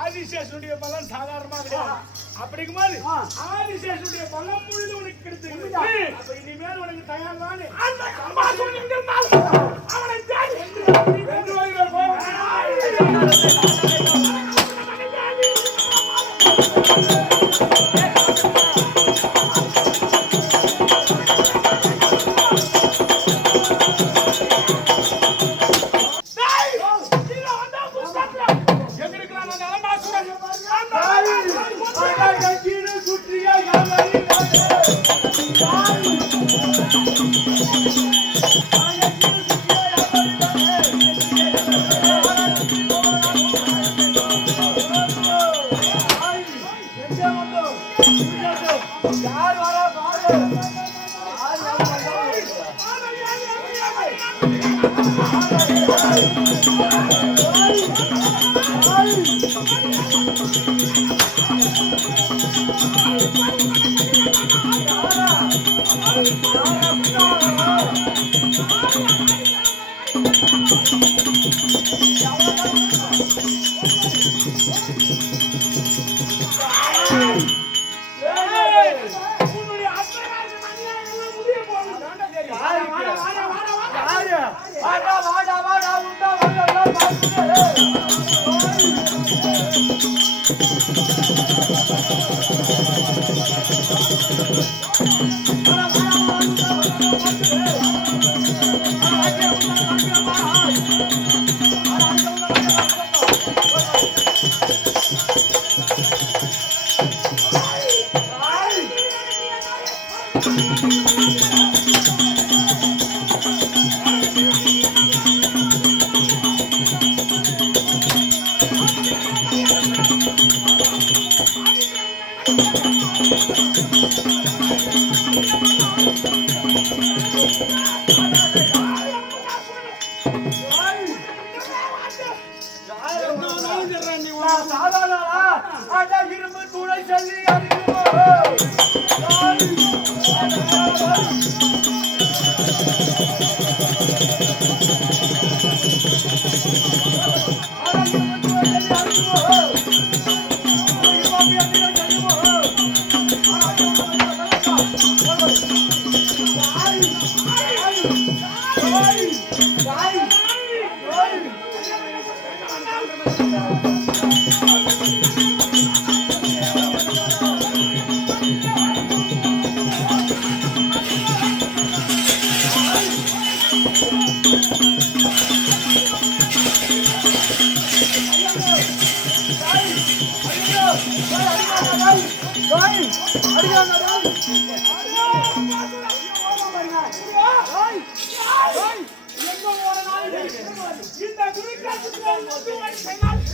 ஆதிசேஷனுடைய பலன் சாதாரணமா கிடையாது. அப்படிங்கும்போது ஆதிசேஷனுடைய பலம் முழுது உனக்கு கிடைச்சிருக்கு. அப்ப இனிமேல் உனக்கு தயார் தானே? அந்த சம்பாஷம் இருந்தால் அவனை தேடி வென்று வருகிற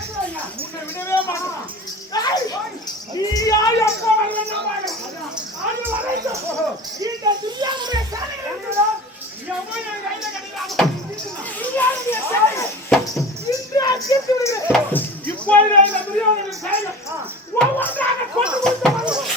இந்த உன்னை விடவே மாட்டேன். நீ யார் எப்போ வரலன்னா வாங்க. அது வரைக்கும் இந்த துரியாவுடைய சேனைகள் எவ்வளவு என் கையில கிடையாது. துரியாவுடைய சேனைகள் இன்று அச்சிட்டு விடுகிறேன். இப்போது இந்த துரியாவுடைய சேனைகள் ஒவ்வொன்றாக கொண்டு கொண்டு வருவோம்.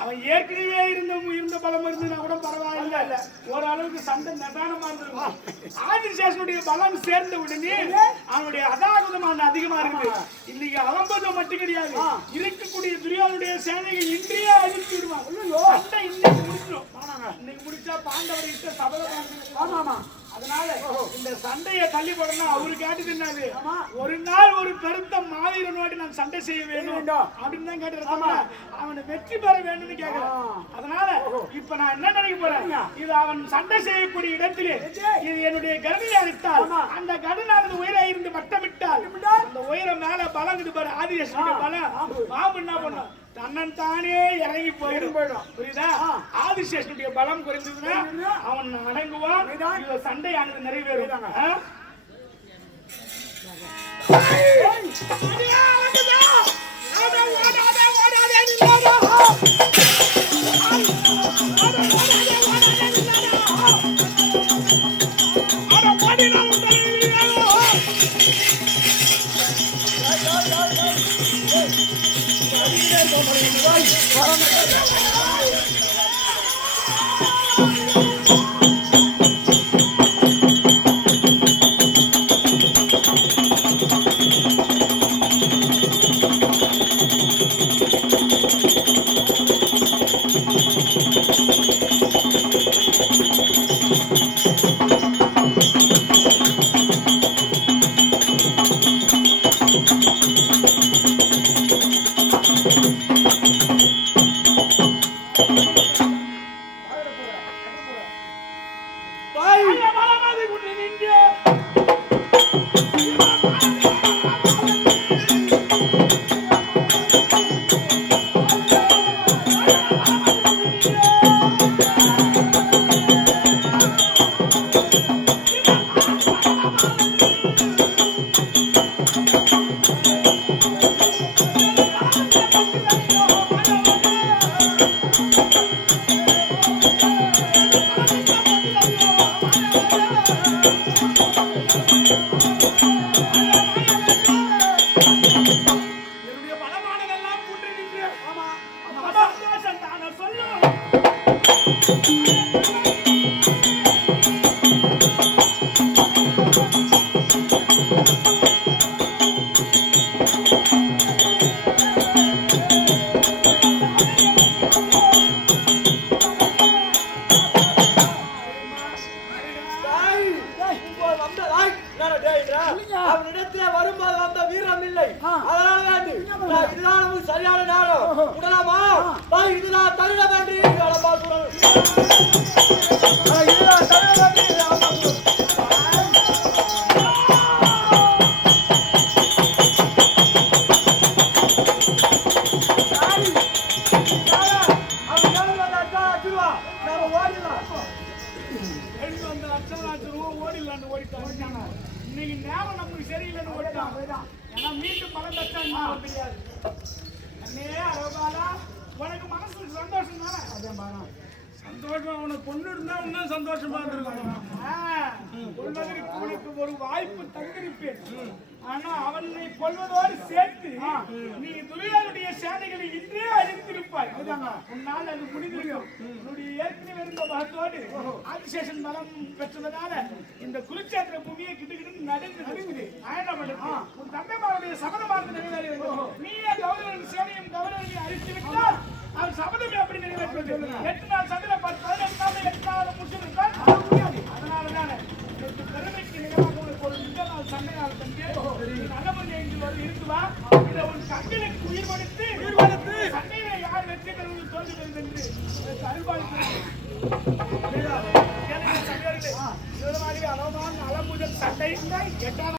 அவன் ஏற்கனவே இருந்த பலம் இருந்ததுன்னா கூட பரவாயில்ல, ஓரளவுக்கு சண்டை நிதானமா இருந்திருக்கும். ஆதிசேஷனுடைய பலம் சேர்ந்த உடனே அவனுடைய அதாகுதமான அதிகமா இருக்குது. இன்னைக்கு அலம்பதம் மட்டும் கிடையாது, இருக்கக்கூடிய துரியோதனுடைய சேனைகள் இன்றையே அழித்து விடுவான். சண்டை இன்னைக்கு முடிச்சிடும். இன்னைக்கு முடிச்சா பாண்டவர் இஷ்ட சபதம். அதனால இந்த சண்டையை தள்ளி போடணும். அவரு கேட்டது என்னது, ஒரு நாள் ஒரு பெருத்த மாவீரனோடு நான் சண்டை செய்ய வேண்டும் அப்படின்னு தான் கேட்டு அவனை வெற்றி பெற வேண்டும்னு கேட்கலாம். அதனால இப்ப நான் என்ன நினைக்க போறேன், இது அவன் சண்டை செய்யக்கூடிய இடத்திலே இது என்னுடைய கருணையை அளித்தால் அந்த கருணானது உயிரை இருந்து வட்டமிட்டால் அந்த உயிரை மேல பலங்குது பாரு. ஆதிசேஷனுடைய பலம் பாம்பு என்ன பண்ணும், தன்னன் தானே இறங்கி போயிடும். புரியுதா? ஆதிசேஷனுடைய பலம் குறைந்ததுன்னா அவன் அடங்குவான். சண்டை அங்கு நிறைவேறும். இன்னைக்கு நேரம் நமக்கு சரியில்லைன்னு ஓடிட்டான். ஏன்னா மீண்டும் பல கஷ்டம் தெரியாது. அண்ணே அரோகாலா, உனக்கு மனசுக்கு சந்தோஷம் தானே? அதே பாருங்க உனக்கு பொண்ணு இருந்தா இன்னும் சந்தோஷமா இருந்திருக்கும். கொள்வதற்கு உனக்கு ஒரு வாய்ப்பு தந்திருப்பேன். ஆனா அவனை கொள்வதோடு சேர்த்து நீ துரியோதனுடைய சேனைகளை இன்றே அழித்திருப்பாய். உன்னால் அது முடிந்திருக்கும். உன்னுடைய ஏற்கனவே இருந்த மகத்தோடு ஆதிசேஷன் பலம் பெற்றதனால இந்த குருச்சேத்திர பூமியை கிட்டு நடந்து உன் தந்தைமாருடைய சபதமானது நிறைவேறியது. நீயே கௌரவன் சேனையும் கௌரவனையும் அழித்து விட்டால் அவன் சபதமே அப்படி நிறைவேற்றுவது. 8 நாள் சந்திர 18 நாள் 8 நாள் முடிச்சிருக்கான். அதனாலதானே பெருமைக்கு நிகழாக உனக்கு ஒரு இந்த நாள் சண்டையால் தந்து நல்லபடி எங்களோடு இருக்குவா. இதை உன் கண்களுக்கு உயிர் கொடுத்து சண்டையில யார் வெற்றி பெறுவது தோல்வி பெறுவது என்று அருள்பாலிக்கிறார். அளவான அளமுதல் சண்டை 8